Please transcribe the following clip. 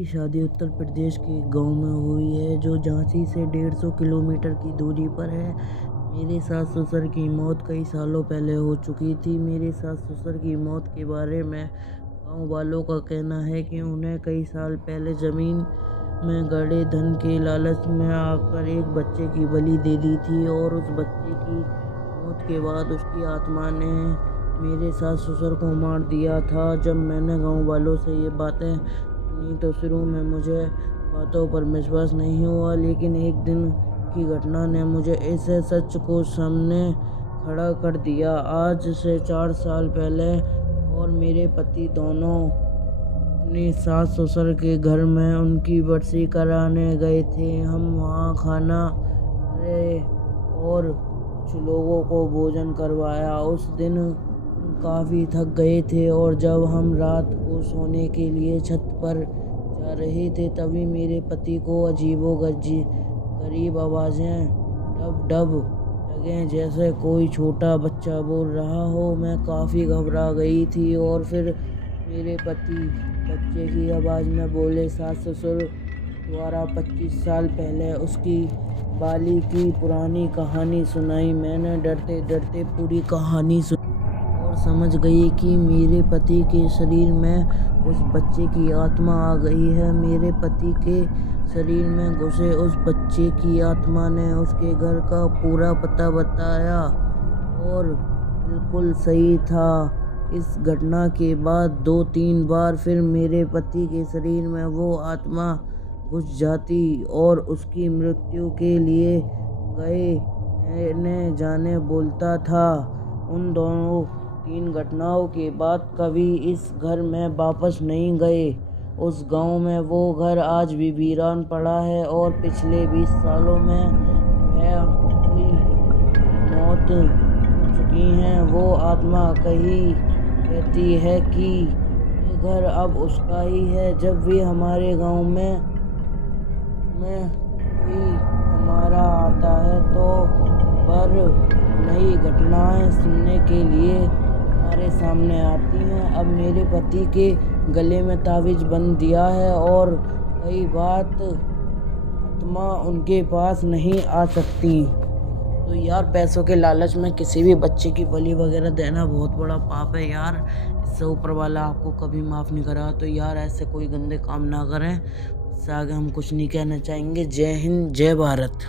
मेरी शादी उत्तर प्रदेश के एक गाँव में हुई है जो झांसी से 150 किलोमीटर की दूरी पर है। मेरे सास ससुर की मौत कई सालों पहले हो चुकी थी। मेरे सास ससुर की मौत के बारे में गांव वालों का कहना है कि उन्हें कई साल पहले ज़मीन में गड़े धन के लालच में आकर एक बच्चे की बलि दे दी थी और उस बच्चे की मौत के बाद उसकी आत्मा ने मेरे सास ससुर को मार दिया था। जब मैंने गांव वालों से ये बातें सुनी तो शुरू में मुझे बातों पर विश्वास नहीं हुआ, लेकिन एक दिन की घटना ने मुझे इस सच को सामने खड़ा कर दिया। आज से 4 साल पहले और मेरे पति दोनों अपने सास ससुर के घर में उनकी बरसी कराने गए थे। हम वहाँ खाना खाए और कुछ लोगों को भोजन करवाया। उस दिन हम काफ़ी थक गए थे और जब हम रात को सोने के लिए छत पर जा रहे थे तभी मेरे पति को अजीबोगरीब आवाज़ें डब डब लगे जैसे कोई छोटा बच्चा बोल रहा हो। मैं काफ़ी घबरा गई थी और फिर मेरे पति बच्चे की आवाज़ में बोले, सास ससुर द्वारा 25 साल पहले उसकी बाली की पुरानी कहानी सुनाई। मैंने डरते डरते पूरी कहानी सुनी और समझ गई कि मेरे पति के शरीर में उस बच्चे की आत्मा आ गई है। मेरे पति के शरीर में घुसे उस बच्चे की आत्मा ने उसके घर का पूरा पता बताया और बिल्कुल सही था। इस घटना के बाद 2-3 बार फिर मेरे पति के शरीर में वो आत्मा घुस जाती और उसकी मृत्यु के लिए गए न जाने बोलता था। उन दोनों 3 घटनाओं के बाद कभी इस घर में वापस नहीं गए। उस गांव में वो घर आज भी वीरान पड़ा है और पिछले 20 सालों में वह हुई मौत हो चुकी हैं। वो आत्मा कहती है कि ये घर अब उसका ही है। जब भी हमारे गांव में कोई हमारा आता है तो पर नई घटनाएं सुनने के लिए हमारे सामने आती हैं। अब मेरे पति के गले में तावीज़ बंध दिया है और कई बात आत्मा उनके पास नहीं आ सकती। तो यार, पैसों के लालच में किसी भी बच्चे की बलि वगैरह देना बहुत बड़ा पाप है यार। इससे ऊपर वाला आपको कभी माफ़ नहीं करा। तो यार, ऐसे कोई गंदे काम ना करें। इससे आगे हम कुछ नहीं कहना चाहेंगे। जय हिंद, जय भारत।